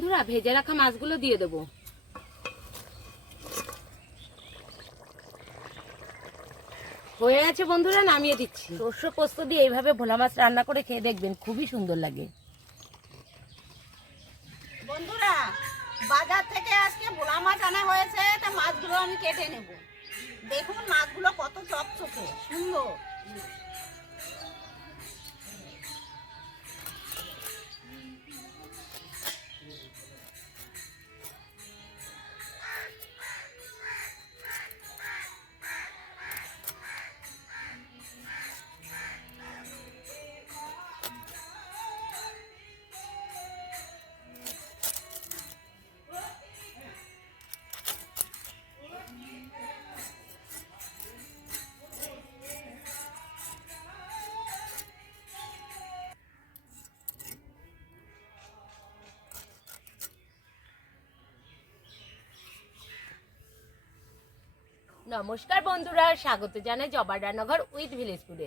বন্ধুরা ভেজে রাখা মাছগুলো দিয়ে দেবো। হয়ে গেছে বন্ধুরা নামিয়ে দিচ্ছি। সর্ষে পোস্ত দিয়ে এইভাবে ভোলা মাছ রান্না করে খেয়ে দেখবেন খুবই সুন্দর লাগে। বন্ধুরা বাজার থেকে আজকে ভোলা মাছ আনা হয়েছে তা মাছগুলো আমি কেটে নেব। দেখুন মাছগুলো কত চকচকে সুন্দর। নমস্কার বন্ধুরা স্বাগত জানাই জবার রান্নাঘর উইথ ভিলেজ ফুডে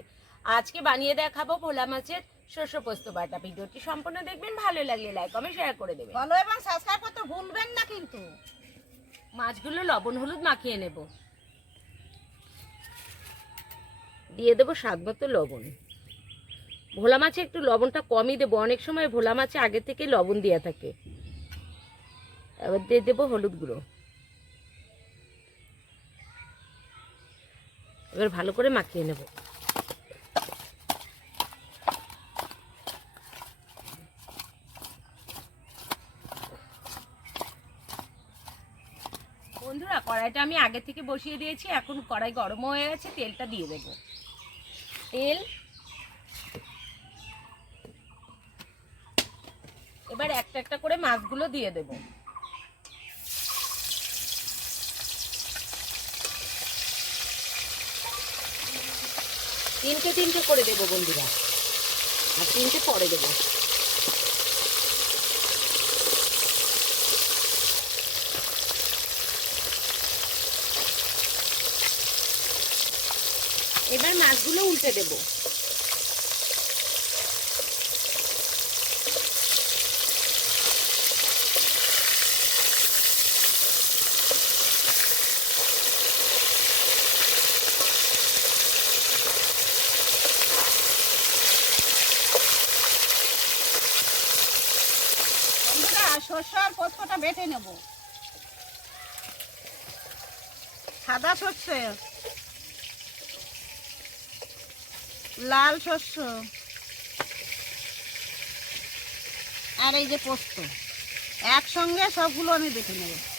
আজকে বানিয়ে দেখাবো ভোলা মাছের শস্য পোস্ত বাটা। ভিডিওটি সম্পূর্ণ দেখবেন ভালো লাগলে লাইক কমেন্ট শেয়ার করে দেবেন। ফলো এবং সাবস্ক্রাইব করতে ভুলবেন না কিন্তু। মাছগুলো লবণ হলুদ মাখিয়ে নেব। দিয়ে দেবো স্বাদ মতো লবণ। ভোলা মাছে একটু লবণটা কমই দেবো। অনেক সময় ভোলা মাছে আগে থেকে লবণ দেওয়া থাকে। এবার দিয়ে দেবো হলুদ গুঁড়ো। এবার ভালো করে মাখিয়ে নেব। বন্ধুরা, কড়াইটা আমি আগে থেকে বসিয়ে দিয়েছি, এখন কড়াই গরম হয়ে গেছে, তেলটা দিয়ে দেব। তেল। এবার একটা একটা করে মাছগুলো দিয়ে দেব। তিনটে তিনটে করে দেবো বন্ধুরা। আর তিনটে পরে দেবো। এবার মাছগুলো উল্টে দেব। আর পোস্তটা বেটে নেব। সাদা সর্ষে, লাল শস্য আর এই যে পোস্ত। একসঙ্গে সবগুলো আমি বেটে নেব।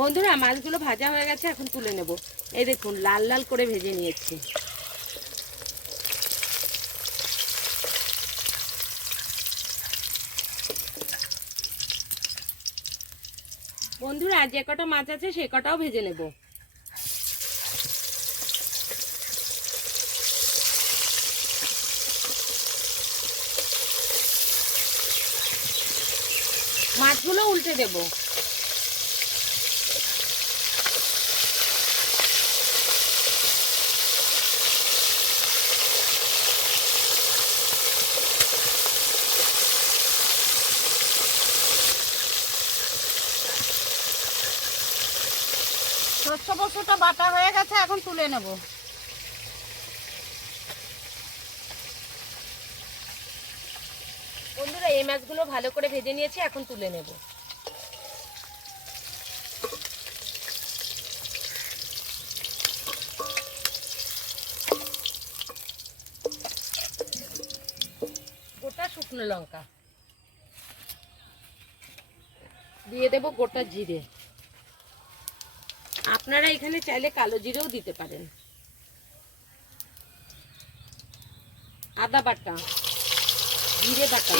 বন্ধুরা, মাছগুলো ভাজা হয়ে গেছে, এখন তুলে নেব। এই দেখুন, লাল লাল করে ভেজে নিয়েছি। বন্ধুরা, যে কটা মাছ আছে, সে কটাও ভেজে নেব। মাছগুলো উল্টে দেবো। শস্য পোস্তটা বাটা হয়ে গেছে, এখন তুলে নেব। বন্ধুরা, এই মাছগুলো ভালো করে ভেজে নিয়েছি, এখন তুলে নেব। গোটা শুকনো লঙ্কা। দিয়ে দেব গোটা জিরে। আপনারা এখানে চাইলে কালো জিরেও দিতে পারেন। আদা বাটা, জিরে বাটা।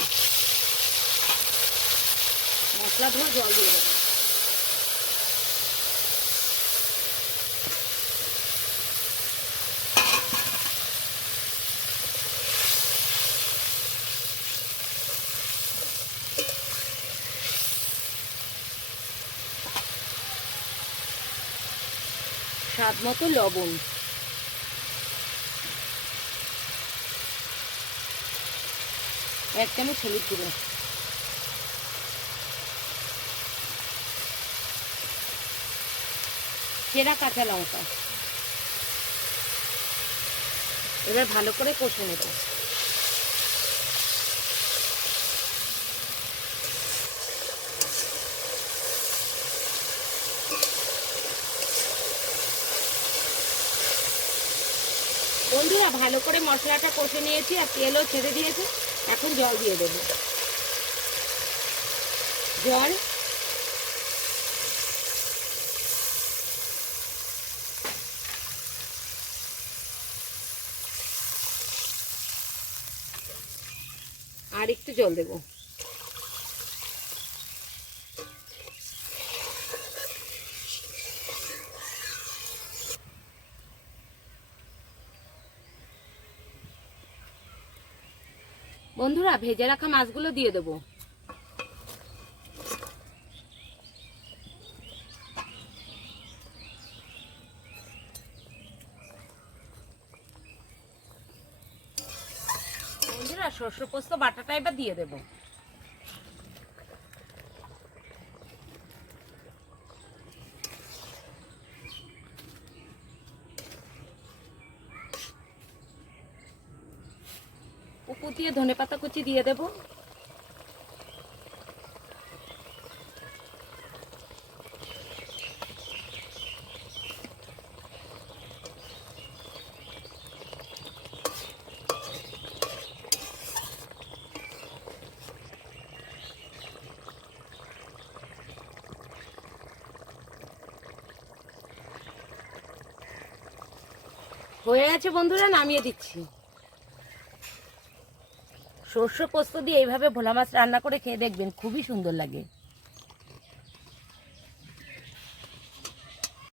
মশলা ধরে জল দিয়ে দেবো। স্বাদ মতো লবণ। এক চামচ হলুদ গুঁড়ো। চেরা কাঁচা লঙ্কা। এবার ভালো করে কষে নেব। বন্ধুরা, ভালো করে মশলাটা কষে নিয়েছি আর তেলও ছেড়ে দিয়েছে। এখন জল দিয়ে দেবো। জল। আর একটু জল দেবো। বন্ধুরা ভেজে রাখা মাছগুলো দিয়ে দেব। বন্ধুরা শস্য পোস্ত বাটাটা এবার দিয়ে দেবো। দিয়ে ধনে পাতা কুচি দিয়ে দেবো। হয়ে গেছে বন্ধুরা নামিয়ে দিচ্ছি। সর্ষে পোস্ত দিয়ে এইভাবে ভোলা মাছ রান্না করে খেয়ে দেখবেন খুবই সুন্দর লাগে।